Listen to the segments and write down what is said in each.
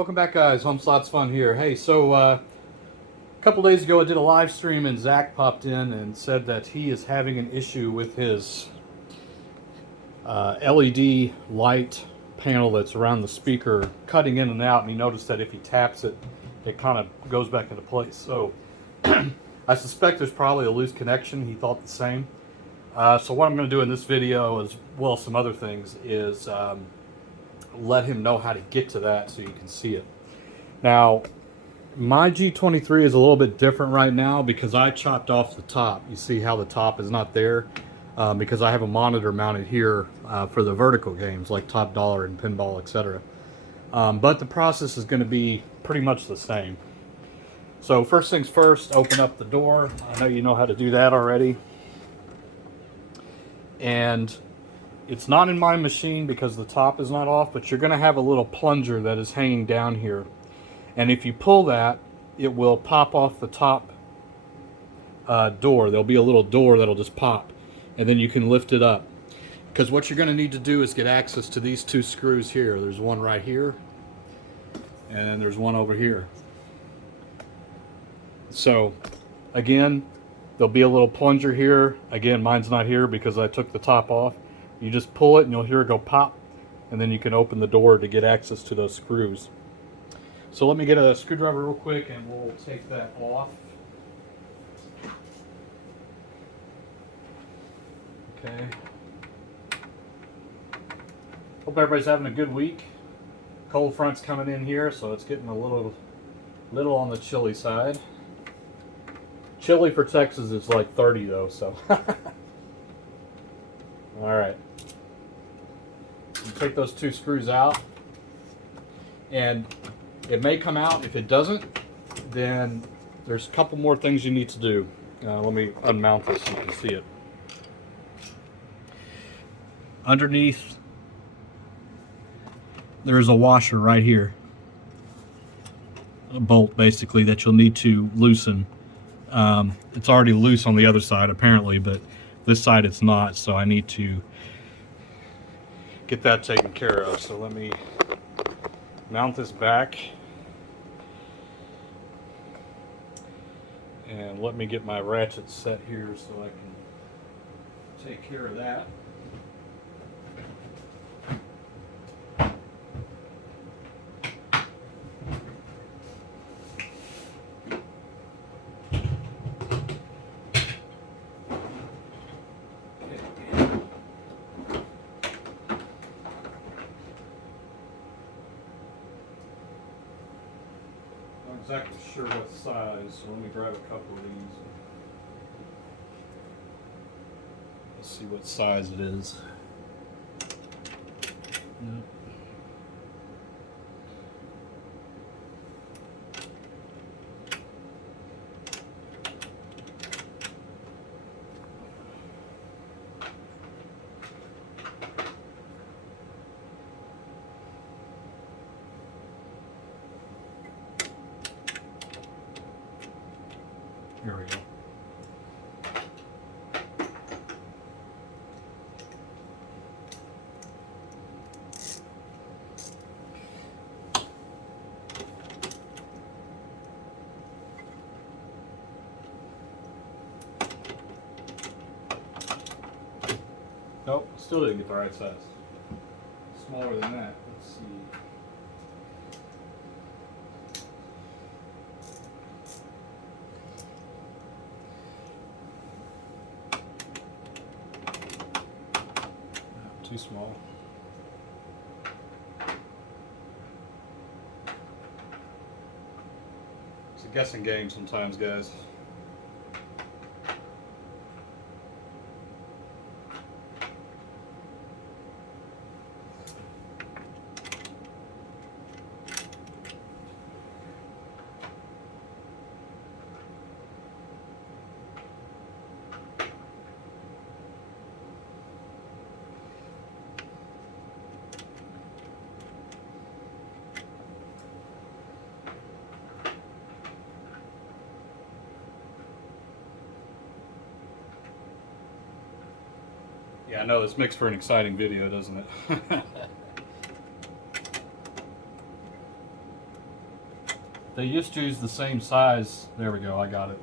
welcome back, guys. Home Slots Fun here. Hey, so a couple days ago I did a live stream and Zach popped in and said that he is having an issue with his LED light panel that's around the speaker cutting in and out, and he noticed that if he taps it, it kind of goes back into place. So I suspect there's probably a loose connection. He thought the same. So what I'm going to do in this video, as well as some other things, is let him know how to get to that so you can see it. Now, my G23 is a little bit different right now because I chopped off the top. You see how the top is not there? Because I have a monitor mounted here for the vertical games like Top Dollar and Pinball, etc. But the process is going to be pretty much the same. So first things first, open up the door. I know you know how to do that already. And it's not in my machine because the top is not off, but you're going to have a little plunger that is hanging down here. And if you pull that, it will pop off the top door. There'll be a little door that'll just pop, and then you can lift it up. Because what you're going to need to do is get access to these two screws here. There's one right here, and there's one over here. So, again, there'll be a little plunger here. Again, mine's not here because I took the top off. You just pull it and you'll hear it go pop, and then you can open the door to get access to those screws. So let me get a screwdriver real quick and we'll take that off. Okay. Hope everybody's having a good week. Cold front's coming in here, so it's getting a little on the chilly side. Chilly for Texas is like 30 though, so. Alright. You take those two screws out, and it may come out. If it doesn't, then there's a couple more things you need to do. Let me unmount this so you can see it. Underneath, there's a washer right here. A bolt, basically, that you'll need to loosen. It's already loose on the other side, apparently, but this side it's not, so I need to get that taken care of. So let me mount this back, and let me get my ratchet set here so I can take care of that. Exactly sure what size, so let me grab a couple of these. Let's see what size it is. Yep. Here we go. Nope, still didn't get the right size. Smaller than that. Let's see. Too small. It's a guessing game sometimes, guys. Yeah, I know this makes for an exciting video, doesn't it? They used to use the same size. There we go, I got it.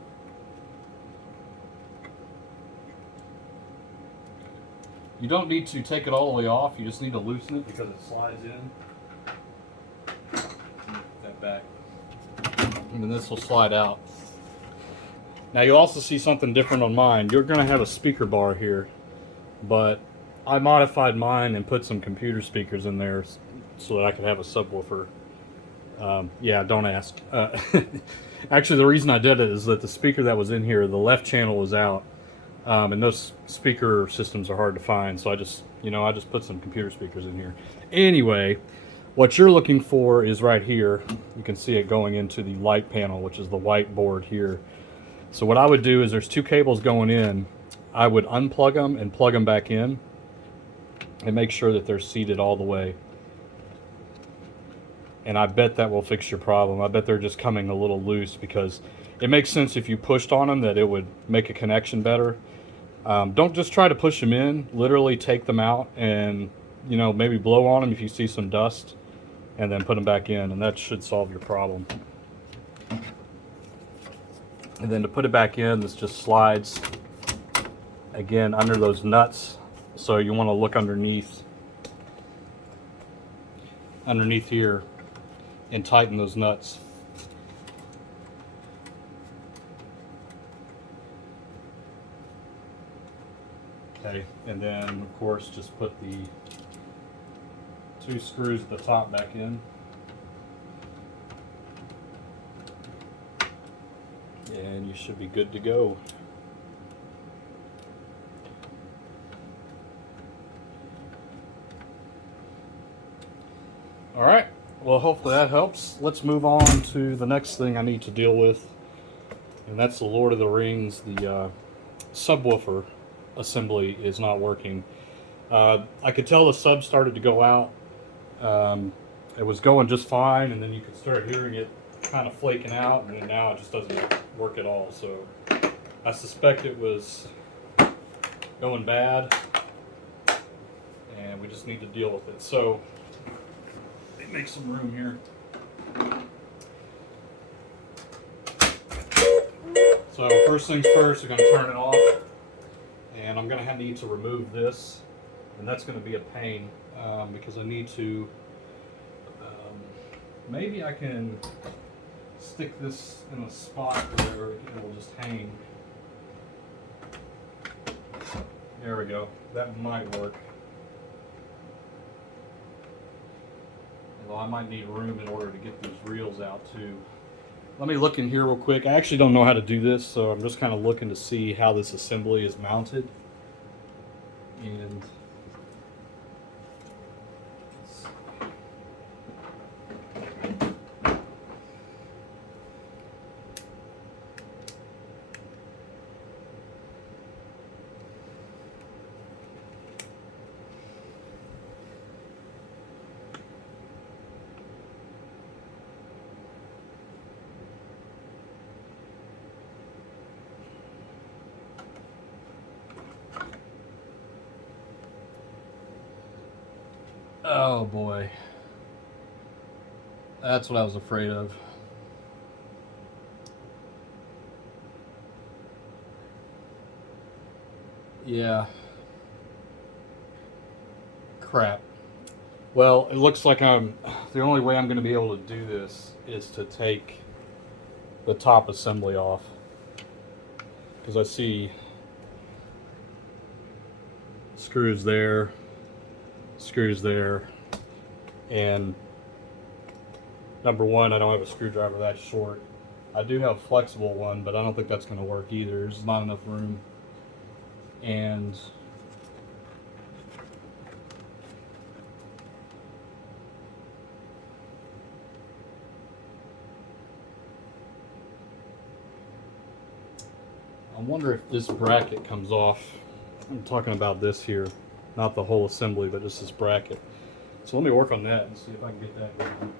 You don't need to take it all the way off, you just need to loosen it because it slides in. That back. And then this will slide out. Now you also see something different on mine. You're going to have a speaker bar here, but I modified mine and put some computer speakers in there so that I could have a subwoofer. Yeah, don't ask. Actually, the reason I did it is that the speaker that was in here, the left channel was out, and those speaker systems are hard to find. So I just put some computer speakers in here. Anyway, what you're looking for is right here. You can see it going into the light panel, which is the white board here. So what I would do is there's two cables going in. I would unplug them and plug them back in and make sure that they're seated all the way. And I bet that will fix your problem. I bet they're just coming a little loose because it makes sense if you pushed on them that it would make a connection better. Don't just try to push them in. Literally take them out and maybe blow on them if you see some dust and then put them back in, and that should solve your problem. And then to put it back in, this just slides again under those nuts. So you want to look underneath here and tighten those nuts. Okay, and then of course just put the two screws at the top back in. And you should be good to go. All right, well, hopefully that helps. Let's move on to the next thing I need to deal with, and that's the Lord of the Rings. The subwoofer assembly is not working. I could tell the sub started to go out. It was going just fine, and then you could start hearing it kind of flaking out, and then now it just doesn't work at all. So I suspect it was going bad, and we just need to deal with it. So let me make some room here. So first things first, we're going to turn it off, and I'm going to need to remove this, and that's going to be a pain because I need to, maybe I can stick this in a spot where it will just hang. There we go. That might work. Although I might need room in order to get these reels out too. Let me look in here real quick. I actually don't know how to do this, so I'm just kind of looking to see how this assembly is mounted. And oh boy, that's what I was afraid of. Yeah. Crap. Well, it looks like the only way I'm going to be able to do this is to take the top assembly off, because I see screws there, and number one, I don't have a screwdriver that short. I do have a flexible one, but I don't think that's going to work either. There's not enough room. And I wonder if this bracket comes off. I'm talking about this here, not the whole assembly, but just this bracket. So let me work on that and see if I can get that going.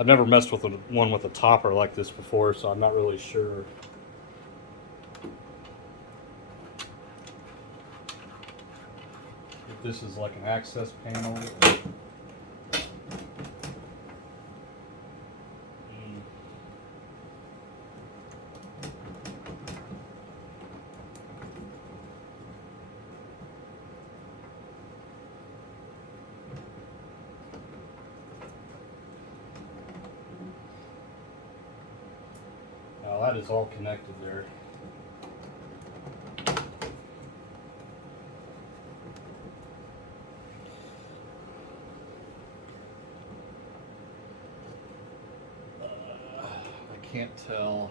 I've never messed with one with a topper like this before, so I'm not really sure. If this is like an access panel. is all connected there. I can't tell.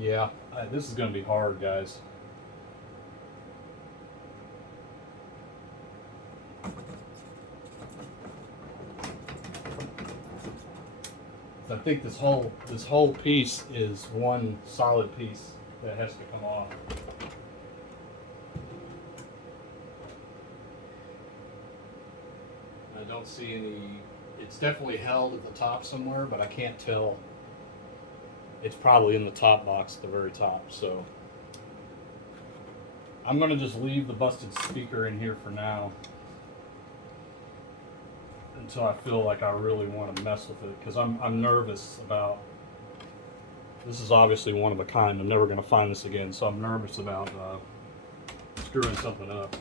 Yeah, this is going to be hard, guys. I think this whole piece is one solid piece that has to come off. I don't see any. It's definitely held at the top somewhere, but I can't tell. It's probably in the top box at the very top. So I'm going to just leave the busted speaker in here for now until I feel like I really want to mess with it, because I'm nervous about. This is obviously one of a kind. I'm never going to find this again, so I'm nervous about screwing something up.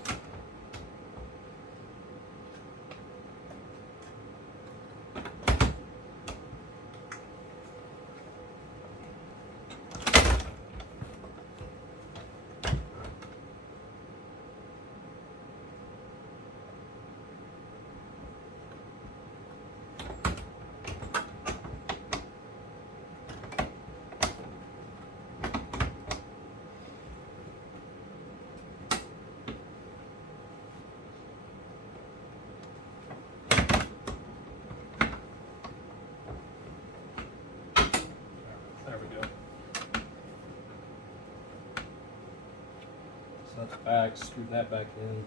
That's back, screw that back in.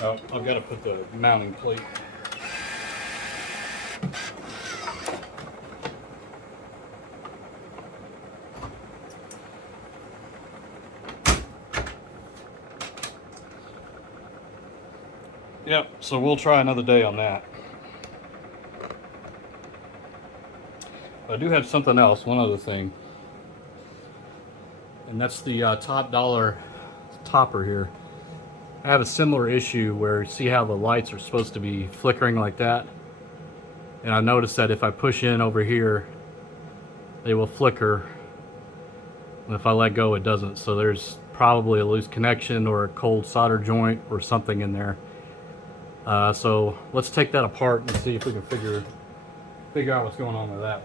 Oh, I've got to put the mounting plate. Yep, so we'll try another day on that. I do have something else, one other thing, and that's the top dollar topper here. I have a similar issue where, see how the lights are supposed to be flickering like that, and I noticed that if I push in over here they will flicker, and if I let go it doesn't. So there's probably a loose connection or a cold solder joint or something in there. So let's take that apart and see if we can figure out what's going on with that.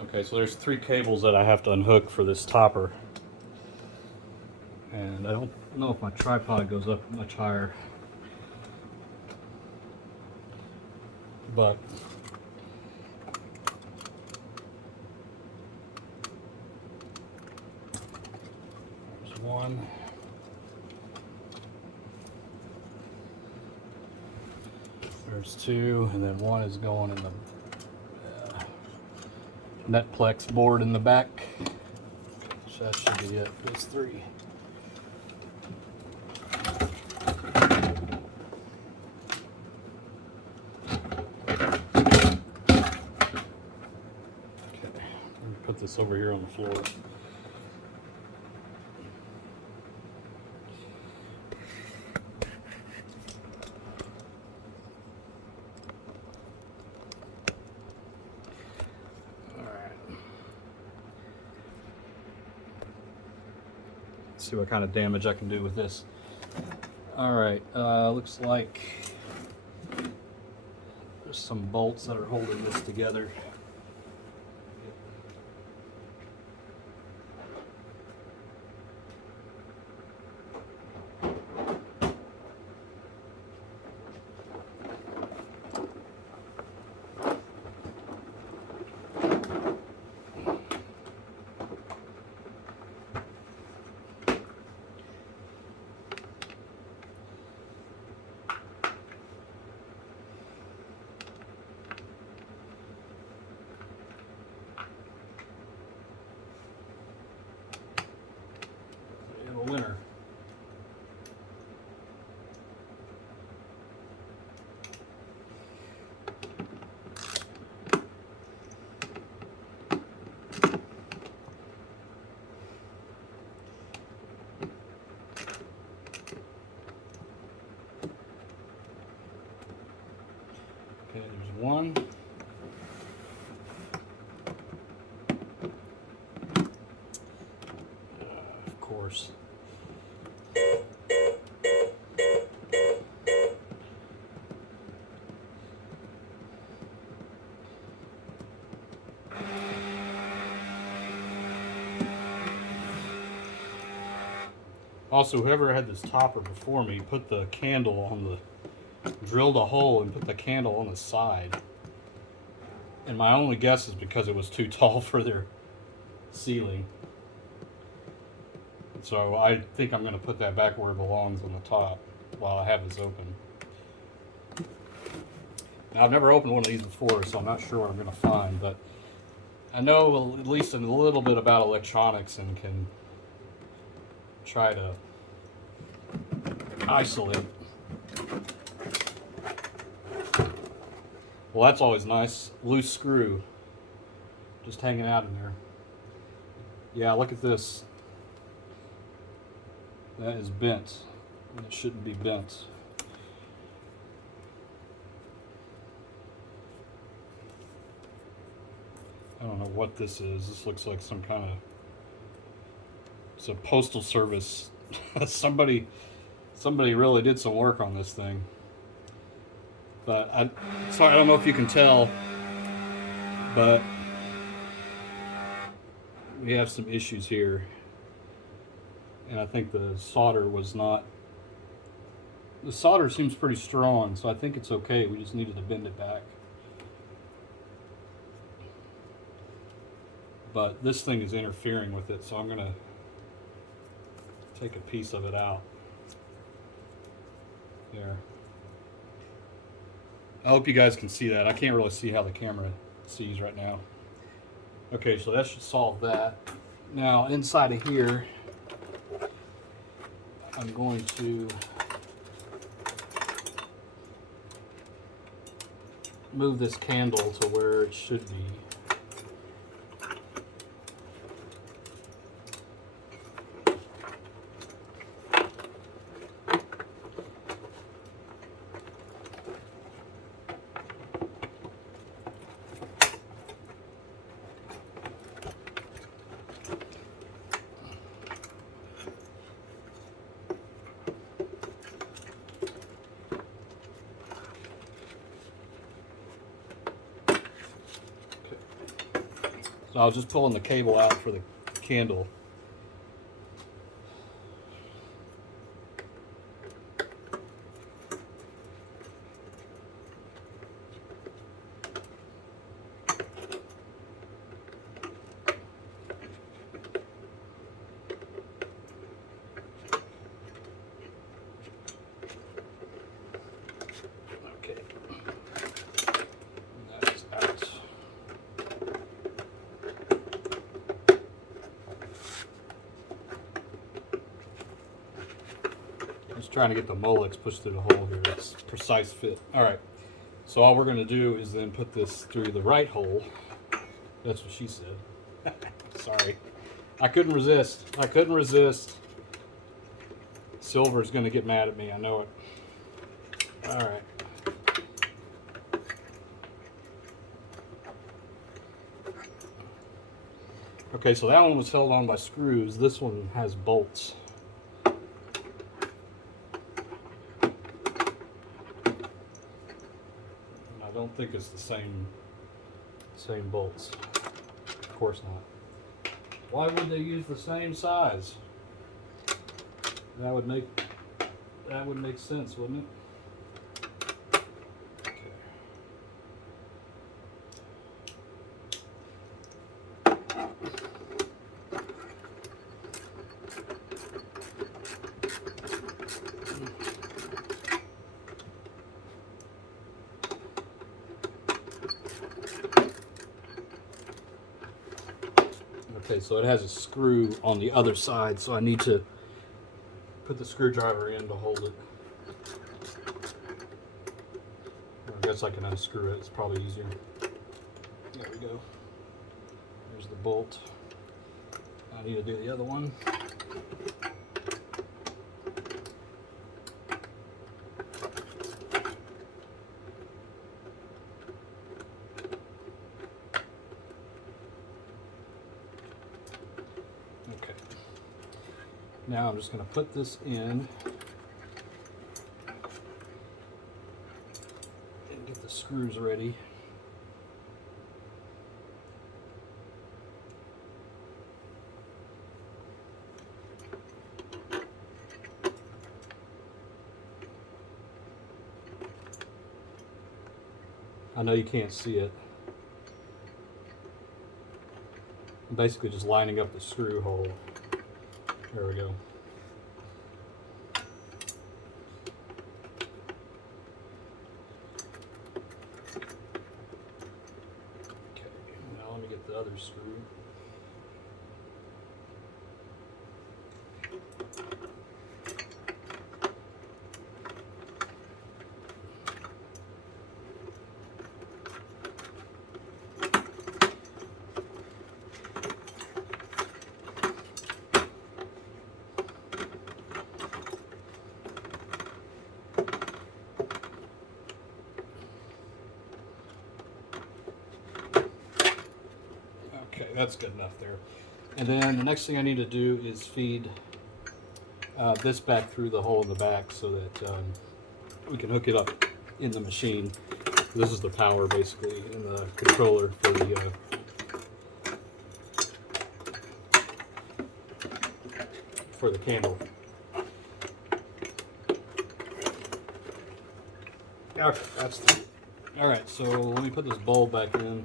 Okay, so there's 3 cables that I have to unhook for this topper. And I don't know if my tripod goes up much higher. But there's one. There's 2, and then one is going in the Netplex board in the back. So that should be it. There's 3. Okay, let me put this over here on the floor. See what kind of damage I can do with this. All right, looks like there's some bolts that are holding this together. Winner. Okay, there's one. Of course. Also, whoever had this topper before me put the candle on the, drilled a hole and put the candle on the side. And my only guess is because it was too tall for their ceiling. So I think I'm going to put that back where it belongs on the top while I have this open. Now, I've never opened one of these before, so I'm not sure what I'm going to find, but I know at least a little bit about electronics and can try to isolate. Well, that's always nice. Loose screw just hanging out in there. Yeah, look at this. That is bent. It shouldn't be bent. I don't know what this is. This looks like some kind of, it's a postal service. somebody really did some work on this thing. But sorry, I don't know if you can tell, but we have some issues here. And I think the solder was not, the solder seems pretty strong, so I think it's okay. We just needed to bend it back. But this thing is interfering with it, so I'm going to take a piece of it out. There. I hope you guys can see that. I can't really see how the camera sees right now. Okay, so that should solve that. Now, inside of here, I'm going to move this candle to where it should be. So I was just pulling the cable out for the candle. Okay. That is out. Just trying to get the Molex pushed through the hole here. It's precise fit. All right. So all we're going to do is then put this through the right hole. That's what she said. Sorry. I couldn't resist. I couldn't resist. Silver's going to get mad at me. I know it. All right. Okay, so that one was held on by screws. This one has bolts. I don't think it's the same bolts. Of course not. Why would they use the same size? That would make sense, wouldn't it? Okay, so it has a screw on the other side, so I need to put the screwdriver in to hold it. I guess I can unscrew it, it's probably easier. There we go. There's the bolt. I need to do the other one. Okay. Now I'm just going to put this in and get the screws ready. I know you can't see it. I'm basically just lining up the screw hole. There we go. Okay, now let me get the other screw. Okay, that's good enough there. And then the next thing I need to do is feed this back through the hole in the back so that we can hook it up in the machine. This is the power basically in the controller for the candle. Okay, that's the, all right. So let me put this bulb back in.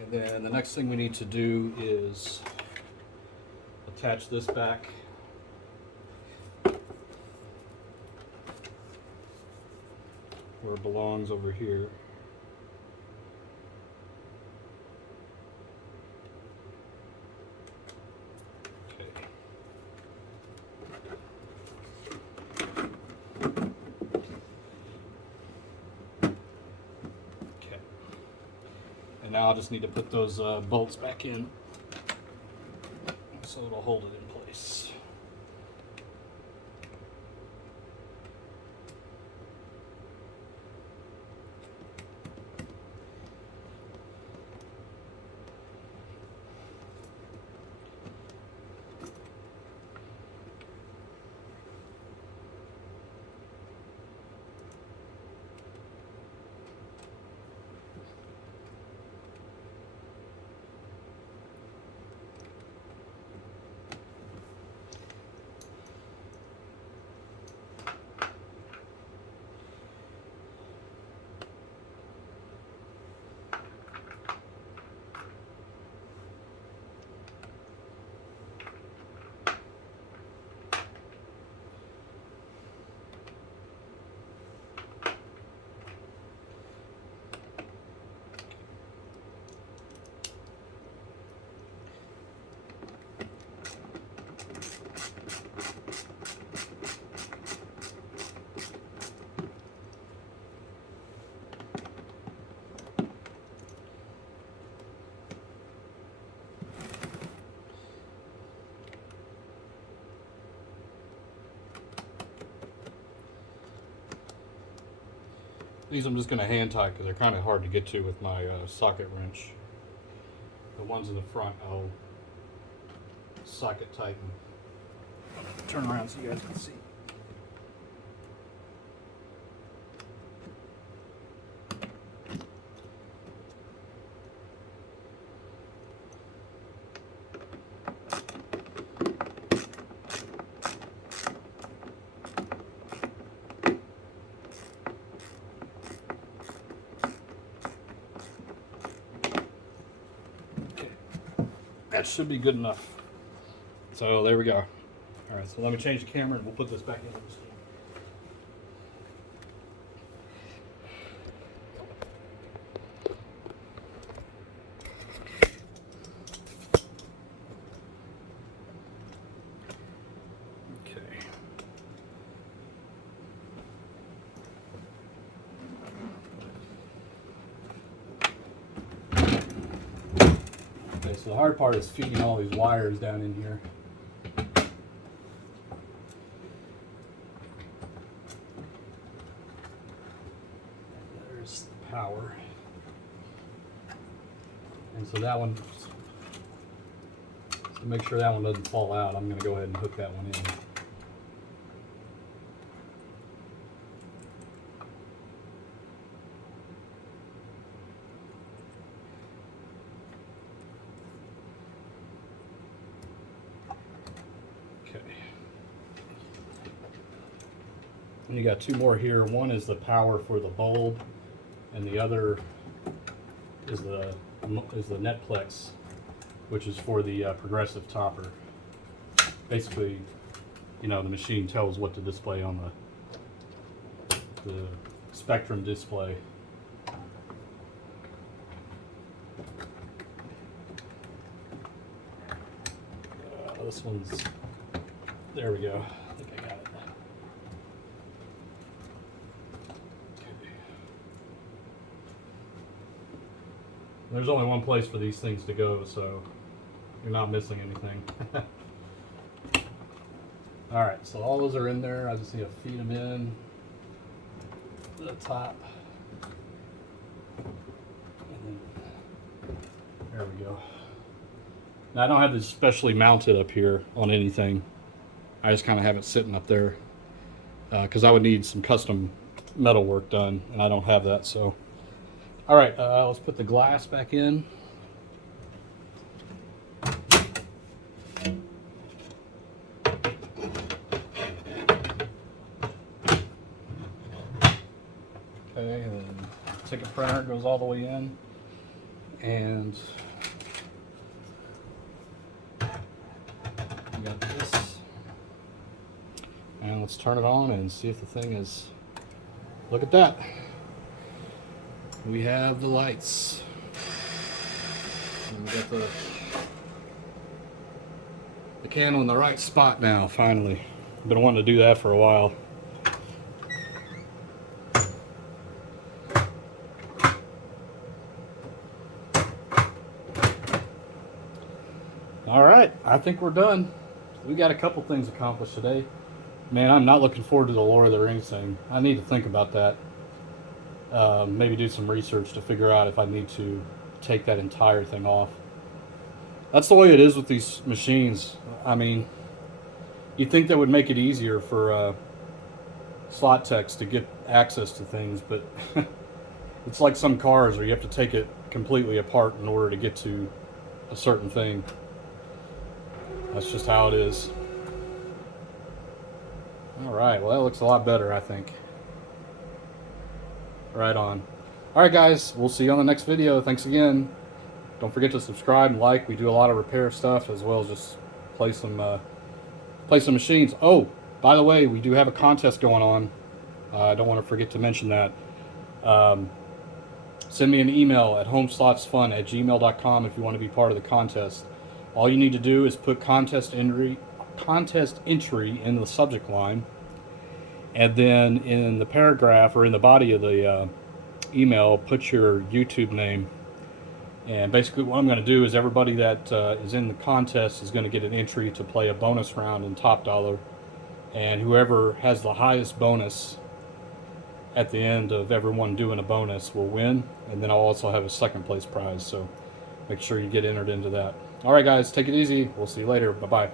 And then the next thing we need to do is attach this back. Where it belongs over here. And now I'll just need to put those bolts back in so it'll hold it in place. These I'm just going to hand tight because they're kind of hard to get to with my socket wrench. The ones in the front I'll socket tighten. turn around so you guys can see. That should be good enough. So there we go. All right, so let me change the camera and we'll put this back into the machine. So the hard part is feeding all these wires down in here. There's the power. And so that one, to make sure that one doesn't fall out, I'm going to go ahead and hook that one in. And you got two more here. One is the power for the bulb, and the other is the Netplex, which is for the progressive topper. Basically, you know, the machine tells what to display on the spectrum display. This one's, there we go. I think I got it. There's only one place for these things to go, so you're not missing anything. Alright, so all those are in there. I just need to feed them in to the top. And then, there we go. Now I don't have this specially mounted up here on anything. I just kind of have it sitting up there because I would need some custom metal work done, and I don't have that, so. All right, let's put the glass back in. Okay, and then ticket printer goes all the way in, and we got this. And let's turn it on and see if the thing is. Look at that. We have the lights. And we got the candle in the right spot now, finally. I've been wanting to do that for a while. All right, I think we're done. We got a couple things accomplished today. Man, I'm not looking forward to the Lord of the Rings thing. I need to think about that. Maybe do some research to figure out if I need to take that entire thing off. That's the way it is with these machines. I mean, you'd think that would make it easier for slot techs to get access to things, but it's like some cars where you have to take it completely apart in order to get to a certain thing. That's just how it is. Alright, well that looks a lot better, I think. Right on. Alright guys, we'll see you on the next video. Thanks again. Don't forget to subscribe and like. We do a lot of repair stuff as well as just play some machines. Oh, by the way, we do have a contest going on. I don't want to forget to mention that. Send me an email at homeslotsfun@gmail.com if you want to be part of the contest. All you need to do is put contest entry in the subject line, and then in the paragraph or in the body of the email, put your YouTube name. And basically what I'm going to do is everybody that is in the contest is going to get an entry to play a bonus round in Top Dollar, and whoever has the highest bonus at the end of everyone doing a bonus will win. And then I'll also have a second place prize, so make sure you get entered into that. Alright guys, take it easy. We'll see you later. Bye-bye.